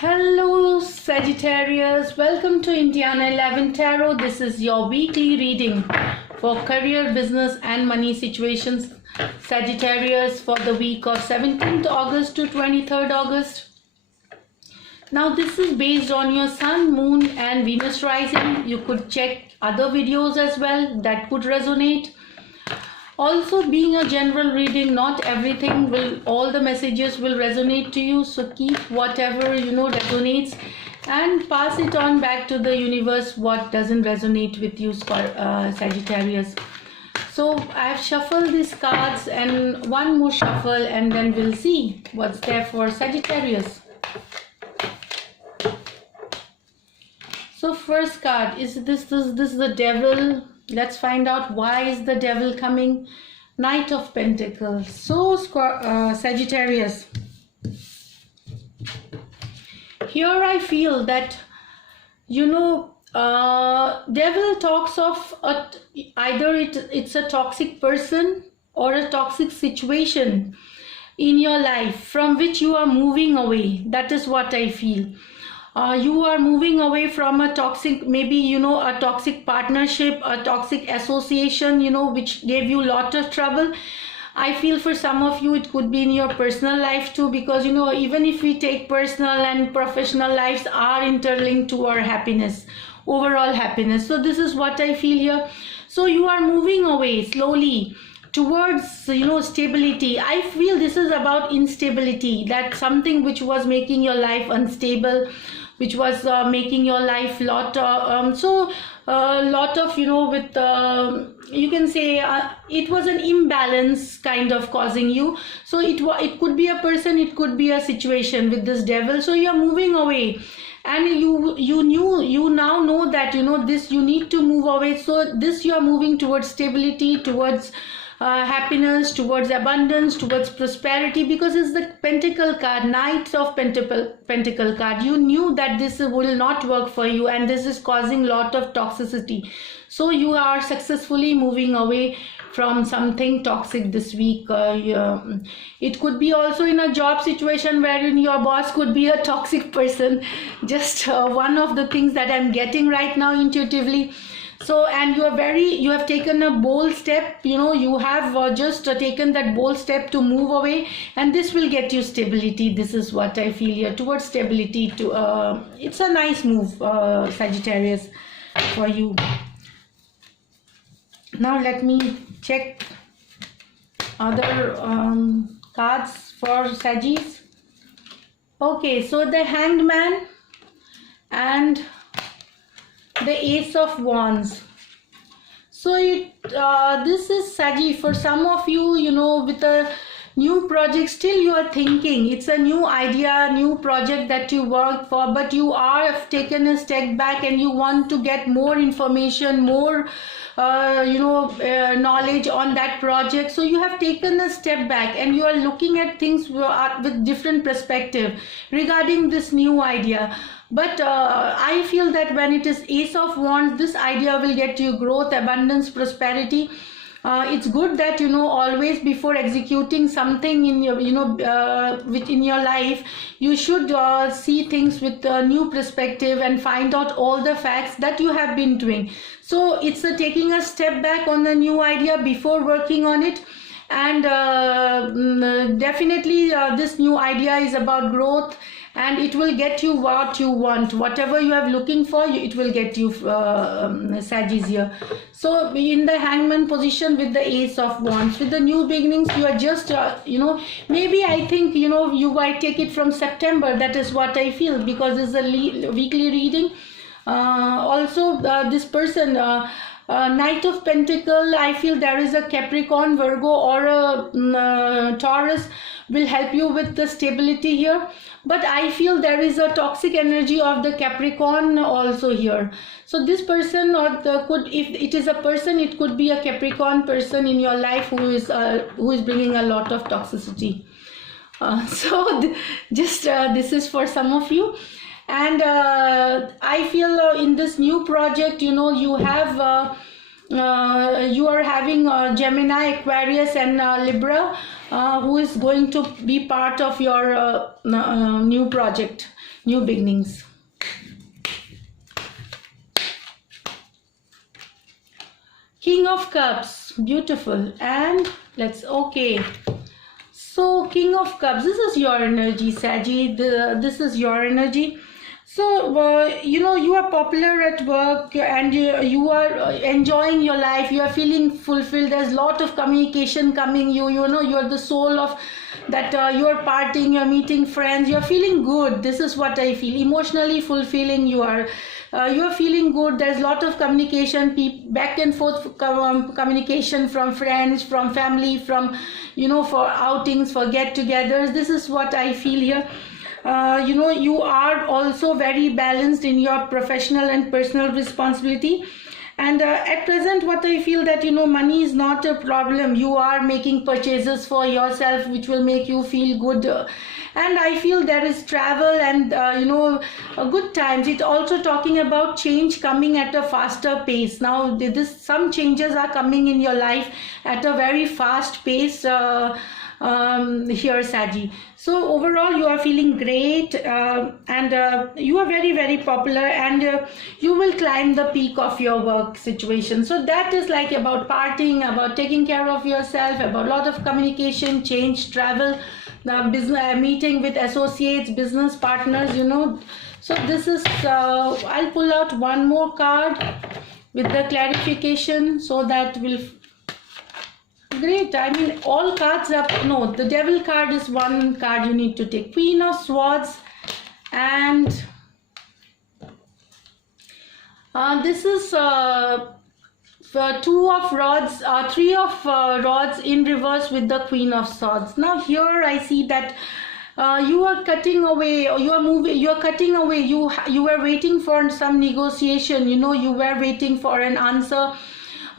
Hello Sagittarius, welcome to Indiana 11 Tarot. This is your weekly reading for career, business and money situations. Sagittarius for the week of 17th August to 23rd August. Now this is based on your Sun, Moon and Venus rising. You could check other videos as well that could resonate. Also, being a general reading, not everything will, all the messages will resonate to you. So keep whatever resonates and pass it on back to the universe what doesn't resonate with you, Sagittarius. So I have shuffled these cards and one more shuffle and then we'll see what's there for Sagittarius. So first card, is this the devil? Let's find out why is the devil coming. Knight of Pentacles. So Sagittarius, here I feel that devil talks of either it's a toxic person or a toxic situation in your life from which you are moving away. That is what I feel. You are moving away from a toxic, maybe a toxic partnership, a toxic association, which gave you a lot of trouble. I feel for some of you it could be in your personal life too, because even if we take personal and professional lives are interlinked to our happiness, overall happiness. So this is what I feel here. So you are moving away slowly towards stability. I feel this is about instability, that something which was making your life unstable, which was making your life lot of with you can say it was an imbalance kind of causing you. So it could be a person, it could be a situation with this devil. So you are moving away and you now know that this you need to move away. So this you are moving towards stability, towards happiness, towards abundance, towards prosperity, because it's the Pentacle card, Knight of Pentacle card. You knew that this will not work for you and this is causing lot of toxicity. So you are successfully moving away from something toxic this week. It could be also in a job situation wherein your boss could be a toxic person. Just one of the things that I'm getting right now intuitively. So, and you have taken a bold step, you have just taken that bold step to move away, and this will get you stability. This is what I feel here, towards stability. It's a nice move, Sagittarius, for you. Now let me check other cards for Saggis. Okay, so the Hanged Man and the Ace of Wands. So this is Saggy. For some of you, with a new project, still you are thinking it's a new idea, new project that you work for, but you have taken a step back and you want to get more information, more knowledge on that project. So you have taken a step back and you are looking at things with different perspective regarding this new idea. But I feel that when it is Ace of Wands, this idea will get you growth, abundance, prosperity. It's good that always before executing something in your within your life, you should see things with a new perspective and find out all the facts that you have been doing. So it's taking a step back on the new idea before working on it. And definitely this new idea is about growth, and it will get you what you want, whatever you are looking for, it will get you, Sagittarius here. So in the Hangman position with the Ace of Wands, with the new beginnings, you are just maybe I think you might take it from September. That is what I feel, because it's a weekly reading. Also this person, Knight of Pentacle, I feel there is a Capricorn, Virgo or a Taurus will help you with the stability here. But I feel there is a toxic energy of the Capricorn also here. So this person, if it is a person, it could be a Capricorn person in your life who is bringing a lot of toxicity. This is for some of you. And I feel in this new project, you have you are having Gemini, Aquarius and Libra who is going to be part of your new project. new beginnings. King of Cups, beautiful. And let's, okay. So King of Cups, this is your energy, Saggy. This is your energy. So you know, you are popular at work and you are enjoying your life. You are feeling fulfilled. There's a lot of communication coming. You know, you are the soul of that. You are partying. You are meeting friends. You are feeling good. This is what I feel. Emotionally fulfilling. You are feeling good. There's a lot of communication, back and forth communication from friends, from family, from, you know, for outings, for get-togethers. This is what I feel here. You know, you are also very balanced in your professional and personal responsibility. And at present, what I feel that, you know, money is not a problem. You are making purchases for yourself, which will make you feel good. And I feel there is travel and, you know, good times. It's also talking about change coming at a faster pace. Now, some changes are coming in your life at a very fast pace. Here, Saji. So overall, you are feeling great, and you are very, very popular, and you will climb the peak of your work situation. So that is like about partying, about taking care of yourself, about a lot of communication, change, travel, business, meeting with associates, business partners, you know. So this is, I'll pull out one more card with the clarification, so that will. Great. I mean, all cards are, no, the Devil card is one card you need to take. Queen of Swords, and this is Two of Rods, Three of Rods in reverse with the Queen of Swords. Now here I see that you are cutting away, or you are moving, you are cutting away. You were waiting for some negotiation. You know, you were waiting for an answer.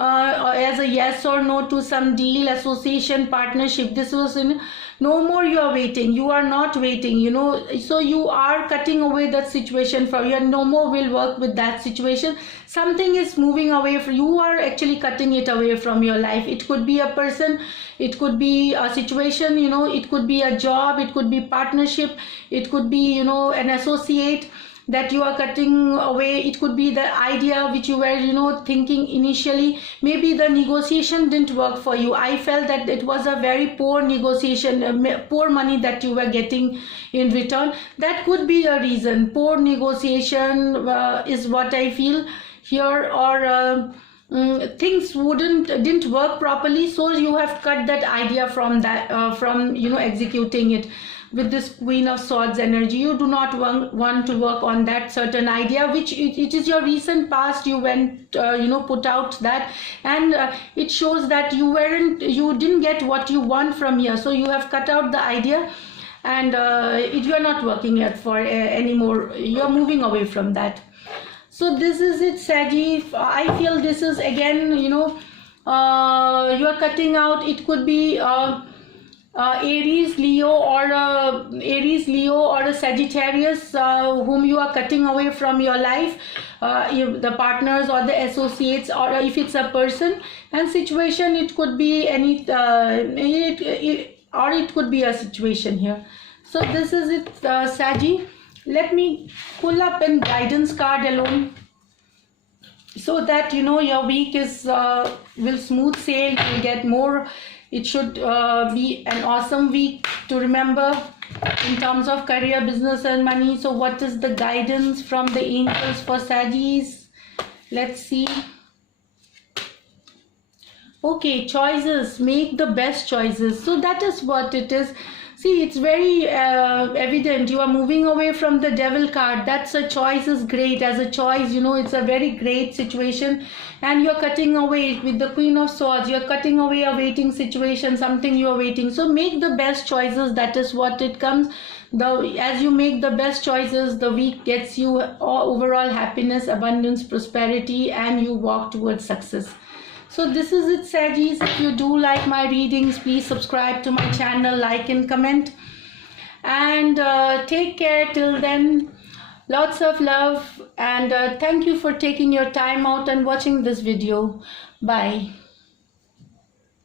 As a yes or no to some deal, association, partnership. This was in, no more you are waiting. You are not waiting, you know. So you are cutting away that situation from you, and no more will work with that situation. Something is moving away from you. Are actually cutting it away from your life. It could be a person, it could be a situation, you know, it could be a job, it could be partnership, it could be, you know, an associate that you are cutting away. It could be the idea which you were, you know, thinking initially. Maybe the negotiation didn't work for you. I felt that it was a very poor negotiation, poor money that you were getting in return. That could be a reason. Poor negotiation is what I feel here, or things didn't work properly, so you have cut that idea from that, from, you know, executing it. With this Queen of Swords energy, you do not want to work on that certain idea, which it is your recent past. You went, you know, put out that, and it shows that you didn't get what you want from here, so you have cut out the idea, and you are not working it for anymore. You are moving away from that. So this is it, Saggy. I feel this is again, you know, you are cutting out. It could be Aries, Leo, or a Sagittarius, whom you are cutting away from your life, the partners or the associates, or if it's a person and situation, it could be any, or it could be a situation here. So this is it, Saggy. Let me pull up a guidance card alone, so that, you know, your week is will smooth sail. You'll get more. It should be an awesome week to remember in terms of career, business, and money. So what is the guidance from the angels for Saggies? Let's see. Okay, choices. Make the best choices. So that is what it is. See, it's very evident. You are moving away from the Devil card. That's a choice is great. As a choice, you know, it's a very great situation. And you're cutting away with the Queen of Swords. You're cutting away a waiting situation, something you're waiting. So make the best choices. That is what it comes. As you make the best choices, the week gets you overall happiness, abundance, prosperity, and you walk towards success. So this is it, Saggies. If you do like my readings, please subscribe to my channel, like and comment. And take care till then. Lots of love, and thank you for taking your time out and watching this video. Bye.